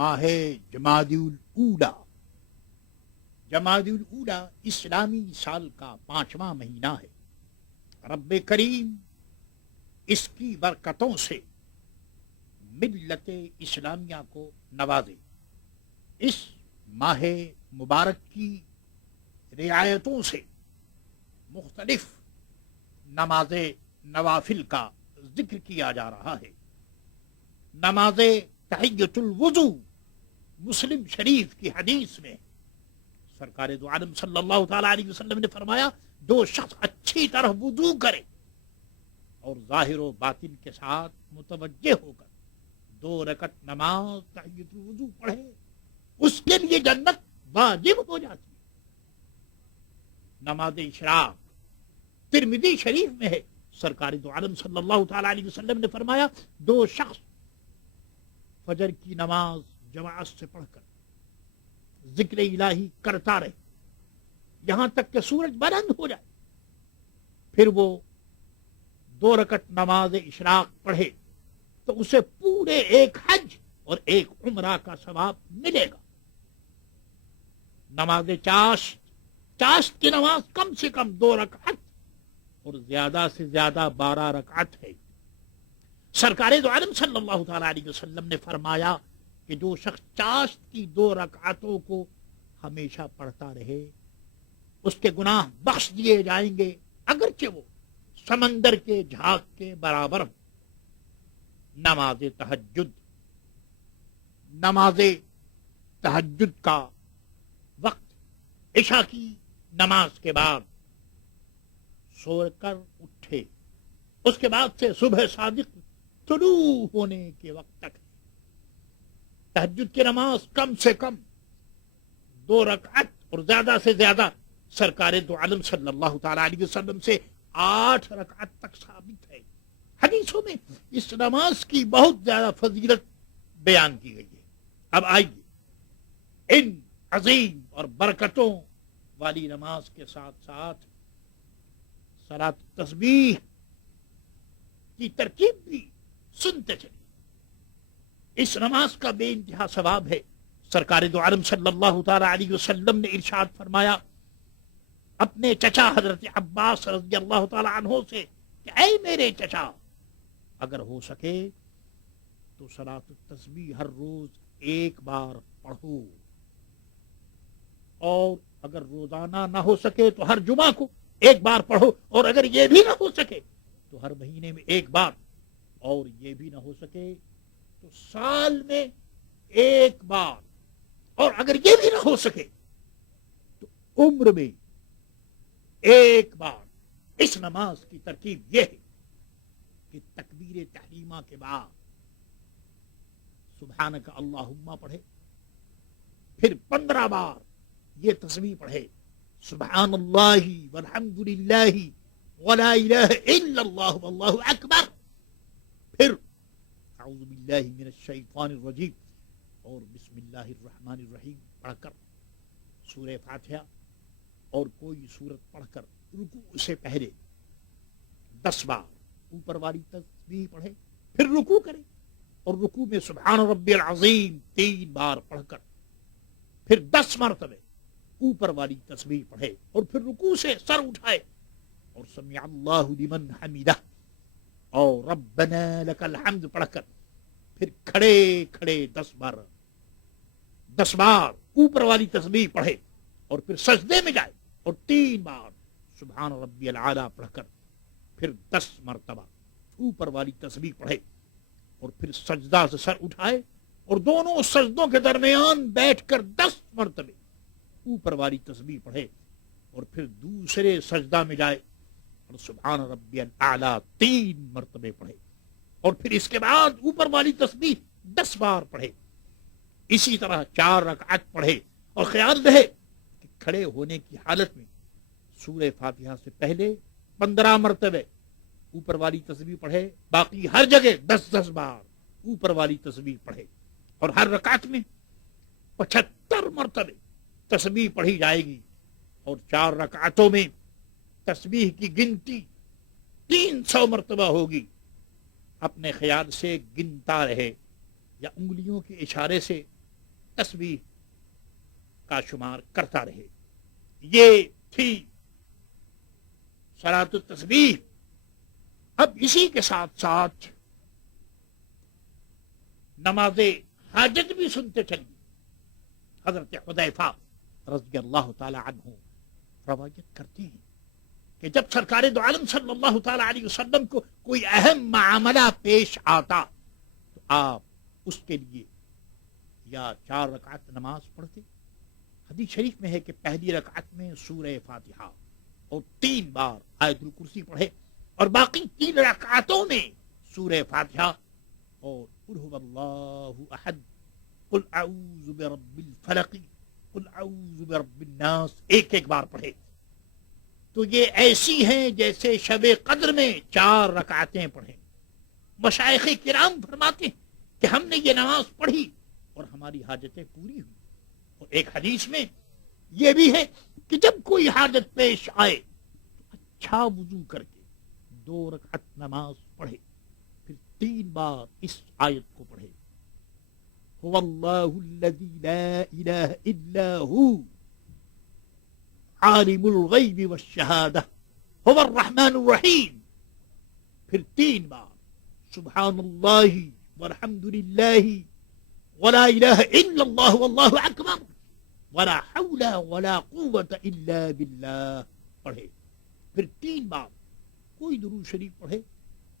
ماہ جمادی الاولی، جمادی الاولی اسلامی سال کا 5واں مہینہ ہے۔ رب کریم اس کی برکتوں سے ملت اسلامیہ کو نوازے، اس ماہ مبارک کی رعایتوں سے مختلف نماز نوافل کا ذکر کیا جا رہا ہے۔ نماز تحیۃ الوضو، مسلم شریف کی حدیث میں سرکار دو عالم صلی اللہ تعالی علیہ وسلم نے فرمایا، جو شخص اچھی طرح وضو کرے اور ظاہر و باطن کے ساتھ متوجہ ہو کر 2 رکعت نماز تحیۃ الوضو پڑھے، اس کے لیے جنت واجب ہو جاتی ہے۔ نماز اشراق ترمذی شریف میں ہے، سرکار دو عالم صلی اللہ تعالی علیہ وسلم نے فرمایا، 2 شخص فجر کی نماز جماعت سے پڑھ کر ذکر الہی کرتا رہے یہاں تک کہ سورج بلند ہو جائے، پھر وہ 2 رکعت نماز اشراق پڑھے تو اسے پورے 1 حج اور 1 عمرہ کا ثواب ملے گا۔ نماز چاشت کی نماز کم سے کم 2 رکعت اور زیادہ سے زیادہ 12 رکعت ہے۔ سرکار دو عالم صلی اللہ تعالی علیہ وسلم نے فرمایا کہ جو شخص چاشت کی 2 رکعتوں کو ہمیشہ پڑھتا رہے، اس کے گناہ بخش دیے جائیں گے، اگرچہ وہ سمندر کے جھاگ کے برابر ہو۔ نماز تہجد، نماز تہجد کا وقت عشاء کی نماز کے بعد سو کر اٹھے، اس کے بعد سے صبح صادق طلوع ہونے کے وقت تک تہجد کی نماز کم سے کم 2 رکعت اور زیادہ سے زیادہ سرکار دو عالم صلی اللہ تعالی علیہ وسلم سے 8 رکعت تک ثابت ہے۔ حدیثوں میں اس نماز کی بہت زیادہ فضیلت بیان کی گئی ہے۔ اب آئیے ان عظیم اور برکتوں والی نماز کے ساتھ ساتھ صلاۃ تسبیح کی ترکیب بھی سنتے چلیے۔ اس نماز کا بے انتہا ثواب ہے۔ سرکار دو عالم صلی اللہ تعالی علیہ وسلم نے ارشاد فرمایا اپنے چچا حضرت عباس رضی اللہ تعالی عنہ سے کہ اے میرے چچا، اگر ہو سکے تو صلاۃ التسبیح ہر روز 1 بار پڑھو، اور اگر روزانہ نہ ہو سکے تو ہر جمعہ کو 1 بار پڑھو، اور اگر یہ بھی نہ ہو سکے تو ہر مہینے میں 1 بار، اور یہ بھی نہ ہو سکے تو سال میں 1 بار، اور اگر یہ بھی نہ ہو سکے تو عمر میں 1 بار۔ اس نماز کی ترکیب یہ ہے کہ تکبیر تحریمہ کے بعد سبحانک اللہم پڑھے، پھر 15 بار یہ تسبیح پڑھے، سبحان اللہ والحمد للہ ولا الہ الا اللہ واللہ اکبر، پھر اعوذ باللہ من الشیطان الرجیم اور بسم اللہ الرحمن الرحیم پڑھ کر سورہ فاتحہ اور کوئی سورت پڑھ کر رکوع سے پہلے 10 بار اوپر والی تسبیح پڑھے، پھر رکوع کرے اور رکوع میں سبحان ربی العظیم 3 بار پڑھ کر پھر 10 مرتبہ اوپر والی تسبیح پڑھے، اور پھر رکوع سے سر اٹھائے اور سمع اللہ لمن حمدہ اور ربنا لک الحمد پڑھ کر پھر کھڑے کھڑے 10 بار اوپر والی تسبیح پڑھے، اور پھر سجدے میں جائے اور 3 بار سبحان ربی العالی پڑھ کر پھر 10 مرتبہ اوپر والی تسبیح پڑھے، اور پھر سجدہ سے سر اٹھائے اور دونوں سجدوں کے درمیان بیٹھ کر 10 مرتبہ اوپر والی تسبیح پڑھے، اور پھر دوسرے سجدہ میں جائے اور سبحان ربی الاعلی 3 مرتبہ پڑھے، اور پھر اس کے بعد اوپر والی تسبیح 10 بار پڑھے۔ اسی طرح 4 رکعت پڑھے، اور خیال رہے کہ کھڑے ہونے کی حالت میں سورہ فاتحہ سے پہلے 15 مرتبہ اوپر والی تسبیح پڑھے، باقی ہر جگہ 10 بار اوپر والی تسبیح پڑھے، اور ہر رکعت میں 75 مرتبہ تسبیح پڑھی جائے گی، اور 4 رکعتوں میں تسبیح کی گنتی 300 مرتبہ ہوگی۔ اپنے خیال سے گنتا رہے یا انگلیوں کے اشارے سے تسبیح کا شمار کرتا رہے. یہ تھی صلاۃ التسبیح. اب اسی کے ساتھ ساتھ نماز حاجت بھی سنتے چلیے. حضرت حذیفہ رضی اللہ تعالی عنہ روایت کرتے ہیں کہ جب سرکار دو عالم صلی اللہ تعالی علیہ وسلم کو کوئی اہم معاملہ پیش آتا تو آپ اس کے لیے یا 4 رکعت نماز پڑھتے. حدیث شریف میں ہے کہ پہلی رکعت میں سورہ فاتحہ اور 3 بار آیت الکرسی پڑھے اور باقی 3 رکعتوں میں سورہ فاتحہ اور قل هو اللہ احد قل اعوذ برب الفلق قل اعوذ برب الناس ایک بار پڑھے. تو یہ ایسی ہیں جیسے شب قدر میں 4 رکعتیں پڑھیں. مشائخ کرام فرماتے ہیں کہ ہم نے یہ نماز پڑھی اور ہماری حاجتیں پوری ہوئی. اور ایک حدیث میں یہ بھی ہے کہ جب کوئی حاجت پیش آئے تو اچھا وضو کر کے 2 رکعت نماز پڑھے پھر 3 بار اس آیت کو پڑھے هو اللہ الذی لا الہ الا ہو عالم الغیب والشہادہ هو الرحمن الرحیم. پھر 3 بار سبحان اللہ والحمد للہ ولا الہ الا اللہ واللہ اکبر ولا حول ولا قوة الا باللہ پڑھے. پھر 3 بار کوئی درود شریف پڑھے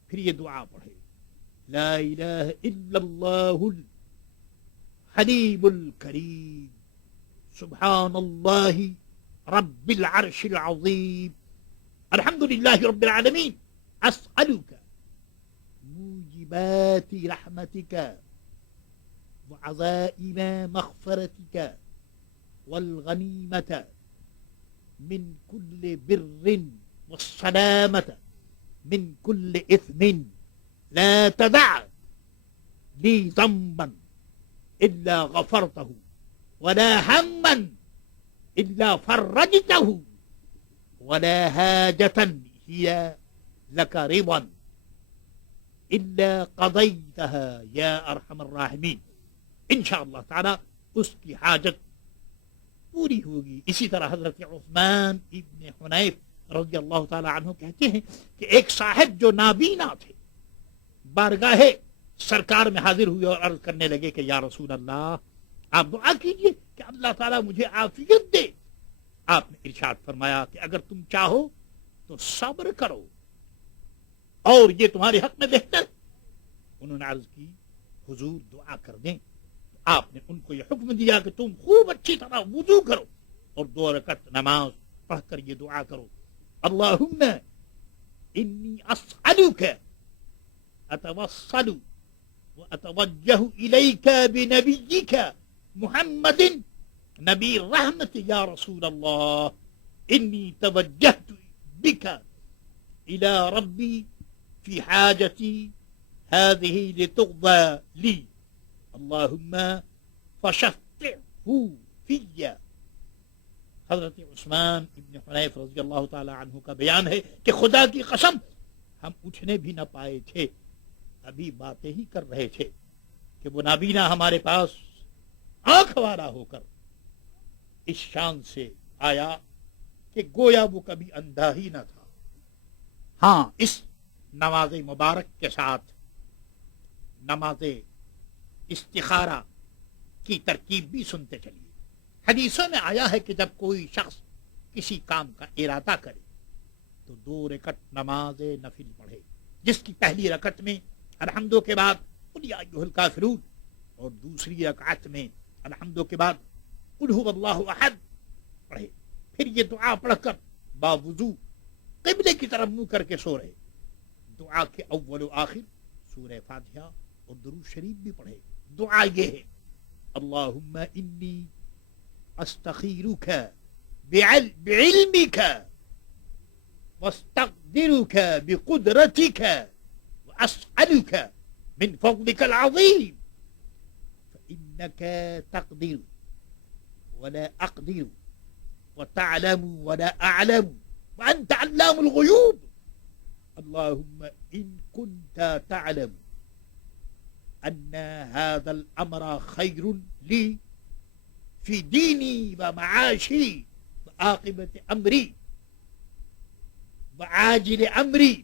پھر یہ دعا پڑھے لا الہ الا اللہ الحلیم الکریم سبحان اللہ رب العرش العظیم الحمد للہ رب العالمین اسألک موجبات رحمتک وعزائم مغفرتک والغنیمة من كل بر والسلامة من كل إثم لا تدع لي ذنبا إلا غفرته ولا هما إلا فرجته ولا حاجة هي لك رضا إلا قضيتها يا أرحم الراحمين. انشاءاللہ تعالی اس کی حاجت پوری ہوگی. اسی طرح حضرت عثمان ابن حنیف رضی اللہ تعالی عنہ کہتے ہیں کہ ایک صاحب جو نابینا تھے بارگاہ سرکار میں حاضر ہوئے اور عرض کرنے لگے کہ یا رسول اللہ آپ دعا کیجئے کہ اللہ تعالیٰ مجھے عافیت دے. آپ نے ارشاد فرمایا کہ اگر تم چاہو تو صبر کرو اور یہ تمہارے حق میں بہتر. انہوں نے عرض کی حضور دعا کر دیں. آپ نے ان کو یہ حکم دیا کہ تم خوب اچھی طرح وضو کرو اور 2 رکعت نماز پڑھ کر یہ دعا کرو اللہم انی اسألک اتوصل واتوجہ الیک بنبیک محمد نبی رحمت یا رسول اللہ انی توجہت بک الى ربی فی حاجتی هذه لتقضى لی اللہم فشفعہ فی. حضرت عثمان ابن حنیف رضی اللہ تعالی عنہ کا بیان ہے کہ خدا کی قسم ہم اٹھنے بھی نہ پائے تھے ابھی باتیں ہی کر رہے تھے کہ وہ نابینا ہمارے پاس آنکھ والا ہو کر اس شان سے آیا کہ گویا وہ کبھی اندھا ہی نہ تھا. ہاں اس نماز مبارک کے ساتھ نماز استخارہ کی ترکیب بھی سنتے چلیے. حدیثوں میں آیا ہے کہ جب کوئی شخص کسی کام کا ارادہ کرے تو 2 رکعت نماز نفل پڑھے جس کی پہلی رکعت میں الحمدو کے بعد قل یا ایھا الکافرون اور دوسری رکعت میں الحمدو کے بعد قل ھو اللہ احد پڑھے. پھر یہ دعا پڑھ کر باوضو قبلے کی طرف منہ کر کے سو رہے. دعا کے اول و آخر سورہ فاتحہ اور درود شریف بھی پڑھے. دعا یہ ہے اللہم انی استخیرک بعلمک واستقدرک بقدرتک واسألک من فضلک العظیم فإنک تقدر ولا اقدر وتعلم ولا اعلم وانت علام الغیوب اللہم ان كنت تعلم ان هذا الامر خیر لی فی دینی و معاشی و عاقبت امری و عاجل امری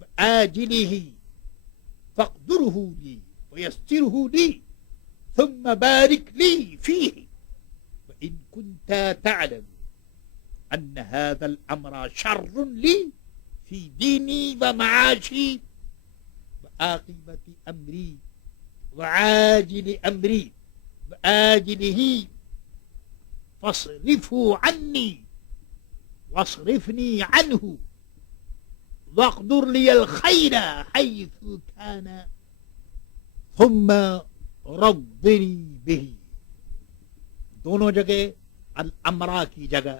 و آجلہ فاقدرہ لی ویسرہ لی ثم بارک لی فیہ وإن كنت تعلم أن هذا الأمر شر لي في ديني ومعاشي وعاقبة أمري وعاجل أمري وآجله فاصرفه عني واصرفني عنه واقدر لي الخير حيث كان ثم رضني به. دونوں جگہ الامرا کی جگہ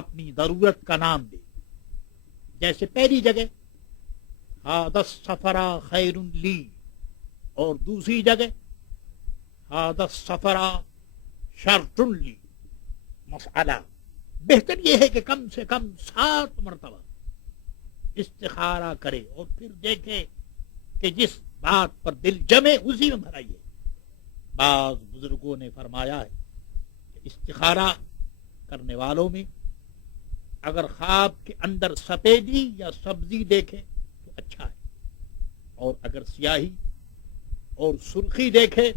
اپنی ضرورت کا نام دے. جیسے پہلی جگہ ہذا السفر خیر لی اور دوسری جگہ هذا السفر شر لی. مسئلہ بہتر یہ ہے کہ کم سے کم 7 مرتبہ استخارہ کرے اور پھر دیکھے کہ جس بات پر دل جمے اسی میں بھرائیے. بعض بزرگوں نے فرمایا ہے کہ استخارہ کرنے والوں میں اگر خواب کے اندر سفیدی یا سبزی دیکھے تو اچھا ہے، اور اگر سیاہی اور سرخی دیکھے